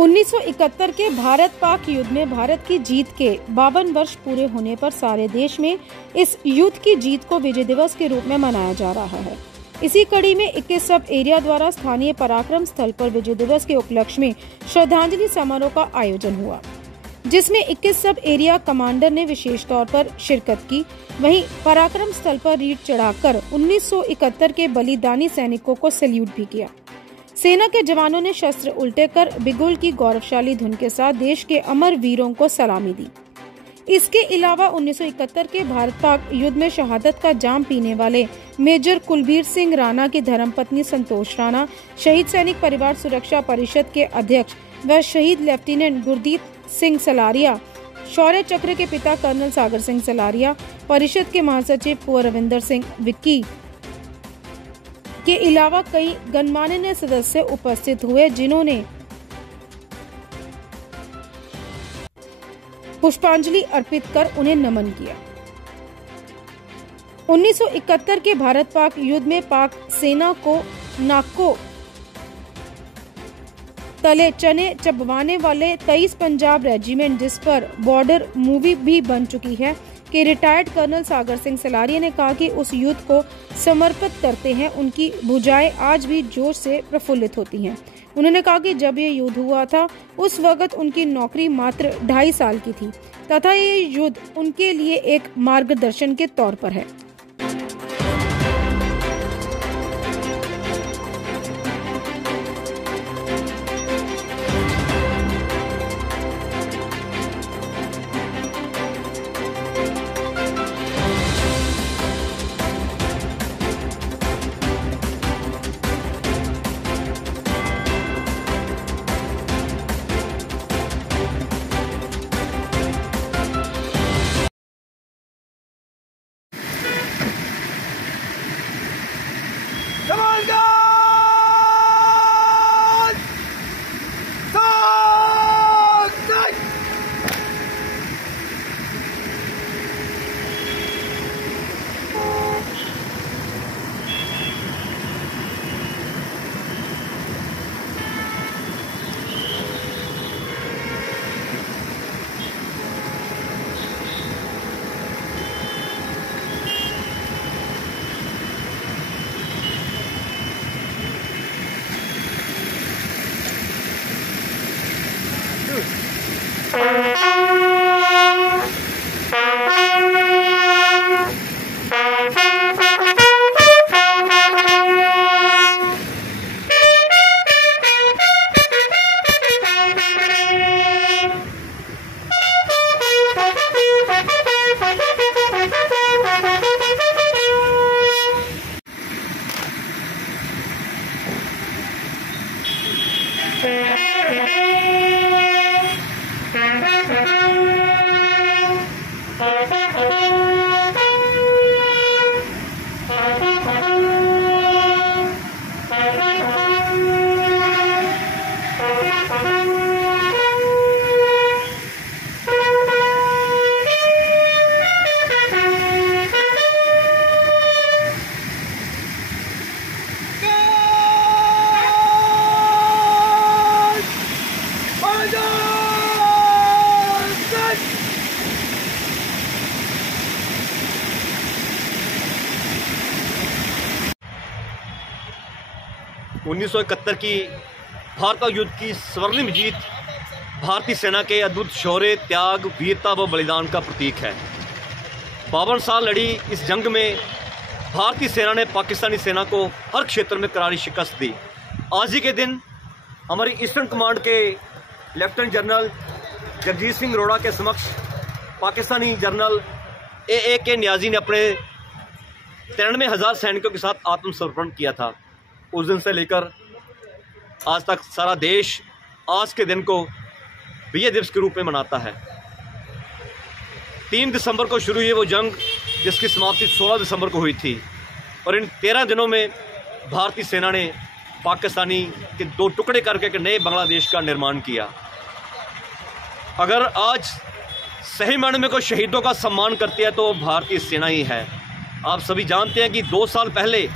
1971 के भारत पाक युद्ध में भारत की जीत के 52 वर्ष पूरे होने पर सारे देश में इस युद्ध की जीत को विजय दिवस के रूप में मनाया जा रहा है। इसी कड़ी में 21 सब एरिया द्वारा स्थानीय पराक्रम स्थल पर विजय दिवस के उपलक्ष्य में श्रद्धांजलि समारोह का आयोजन हुआ, जिसमें 21 सब एरिया कमांडर ने विशेष तौर पर शिरकत की। वहीं पराक्रम स्थल पर रीढ़ चढ़ाकर 1971 के बलिदानी सैनिकों को सैल्यूट भी किया। सेना के जवानों ने शस्त्र उल्टे कर बिगुल की गौरवशाली धुन के साथ देश के अमर वीरों को सलामी दी। इसके अलावा 1971 के भारत पाक युद्ध में शहादत का जाम पीने वाले मेजर कुलबीर सिंह राणा की धर्मपत्नी संतोष राणा, शहीद सैनिक परिवार सुरक्षा परिषद के अध्यक्ष व शहीद लेफ्टिनेंट गुरदीप सिंह सलारिया, शौर्य चक्र के पिता कर्नल सागर सिंह सलारिया, परिषद के महासचिव कुंवर रविंदर सिंह विक्की के अलावा कई गणमान्य सदस्य उपस्थित हुए, जिन्होंने पुष्पांजलि अर्पित कर उन्हें नमन किया। 1971 के भारत पाक युद्ध में पाक सेना को नाकों तले चने चबवाने वाले 23 पंजाब रेजिमेंट, जिस पर बॉर्डर मूवी भी बन चुकी है, के रिटायर्ड कर्नल सागर सिंह सलारिया ने कहा कि उस युद्ध को समर्पित करते हैं। उनकी भुजाएं आज भी जोश से प्रफुल्लित होती हैं। उन्होंने कहा कि जब ये युद्ध हुआ था उस वक्त उनकी नौकरी मात्र 2.5 साल की थी तथा ये युद्ध उनके लिए एक मार्गदर्शन के तौर पर है। उन्नीस 1971 की भारत युद्ध की स्वर्णिम जीत भारतीय सेना के अद्भुत शौर्य, त्याग, वीरता व बलिदान का प्रतीक है। 52 साल लड़ी इस जंग में भारतीय सेना ने पाकिस्तानी सेना को हर क्षेत्र में करारी शिकस्त दी। आज ही के दिन हमारी ईस्टर्न कमांड के लेफ्टिनेंट जनरल जगजीत सिंह अरोड़ा के समक्ष पाकिस्तानी जनरल A.A.K. नियाजी ने अपने 93,000 सैनिकों के साथ आत्मसमर्पण किया था। उस दिन से लेकर आज तक सारा देश आज के दिन को विजय दिवस के रूप में मनाता है। 3 दिसंबर को शुरू हुई वो जंग, जिसकी समाप्ति 16 दिसंबर को हुई थी, और इन 13 दिनों में भारतीय सेना ने पाकिस्तानी के 2 टुकड़े करके एक नए बांग्लादेश का निर्माण किया। अगर आज सही मायने में कोई शहीदों का सम्मान करती है तो भारतीय सेना ही है। आप सभी जानते हैं कि 2 साल पहले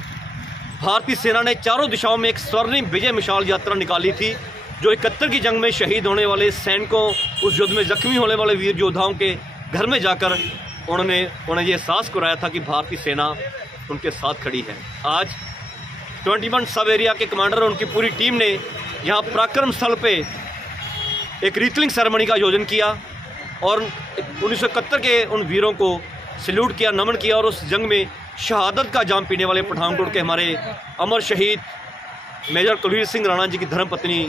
भारतीय सेना ने चारों दिशाओं में एक स्वर्णिम विजय मिसाल यात्रा निकाली थी, जो 71 की जंग में शहीद होने वाले सैनिकों, उस युद्ध में जख्मी होने वाले वीर योद्धाओं के घर में जाकर उन्हें ये एहसास कराया था कि भारतीय सेना उनके साथ खड़ी है। आज 21 सब एरिया के कमांडर और उनकी पूरी टीम ने यहाँ पराक्रम स्थल पे एक रीटलिंग सेरेमनी का आयोजन किया और 1971 के उन वीरों को सैल्यूट किया, नमन किया और उस जंग में शहादत का जाम पीने वाले पठानकोट के हमारे अमर शहीद मेजर कुलवीर सिंह राणा जी की धर्मपत्नी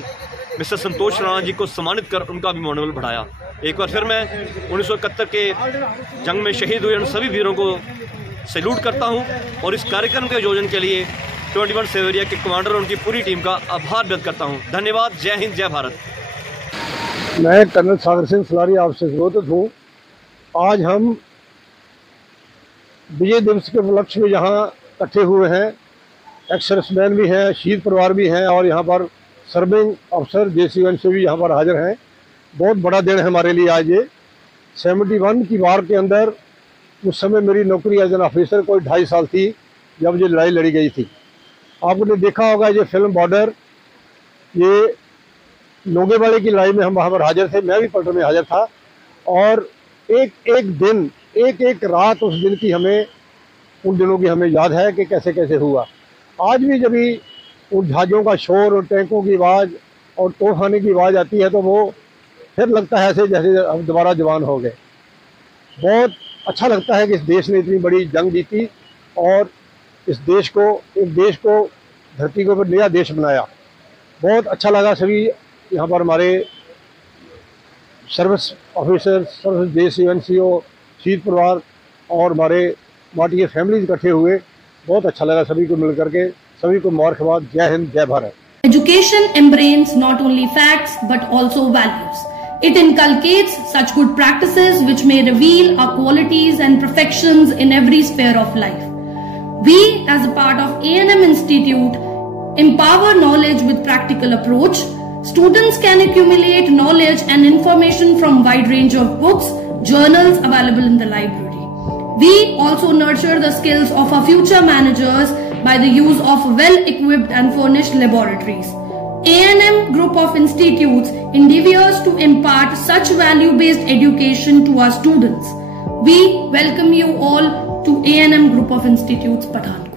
मिस्टर संतोष राणा जी को सम्मानित कर उनका भी मनोबल बढ़ाया। एक बार फिर मैं 1971 के जंग में शहीद हुए उन सभी वीरों को सैल्यूट करता हूं और इस कार्यक्रम के आयोजन के लिए 21 सब एरिया के कमांडर और उनकी पूरी टीम का आभार व्यक्त करता हूं। धन्यवाद। जय हिंद, जय भारत। मैं कर्नल सागर सिंह सलारी आपसे संबोधित हूँ। आज हम विजय दिवस के उपलक्ष्य में यहाँ इकट्ठे हुए हैं। एक्स सर्विसमैन भी हैं, शहीद परिवार भी हैं और यहाँ पर सर्विंग अफसर JC1 से भी यहाँ पर हाजिर हैं। बहुत बड़ा दिन है हमारे लिए आज ये। 71 की वार के अंदर उस समय मेरी नौकरी एज एन ऑफिसर कोई 2.5 साल थी जब ये लड़ाई लड़ी गई थी। आपने देखा होगा ये फिल्म बॉर्डर, ये लोंगेवाड़े की लड़ाई में हम वहाँ पर हाजिर थे, मैं भी पलटन में हाजिर था और एक एक दिन, एक एक रात उस दिन की हमें, उन दिनों की हमें याद है कि कैसे कैसे हुआ। आज भी जब भी उन जहाज़ों का शोर और टैंकों की आवाज़ और तोपखाने की आवाज़ आती है तो वो फिर लगता है ऐसे जैसे हम दोबारा जवान हो गए। बहुत अच्छा लगता है कि इस देश ने इतनी बड़ी जंग जीती और इस देश को, एक देश को धरती के ऊपर नया देश बनाया। बहुत अच्छा लगा। सभी यहाँ पर हमारे service officer, service JC1 CO, शहीद परिवार और हमारे माटी के फैमिली इकट्ठे हुए। बहुत अच्छा लगा सभी को मिल करके। सभी को मुबारकबाद। जय हिंद, जय Bharat. Education embraces not only facts but also values. It inculcates such good practices which may reveal our qualities and perfections in every sphere of life. We, as a part of A&M Institute, empower knowledge with practical approach. Students can accumulate knowledge and information from wide range of books, journals available in the library. We also nurture the skills of our future managers by the use of well-equipped and furnished laboratories. A&M Group of Institutes endeavors to impart such value-based education to our students. We welcome you all to A&M Group of Institutes, Pathankot.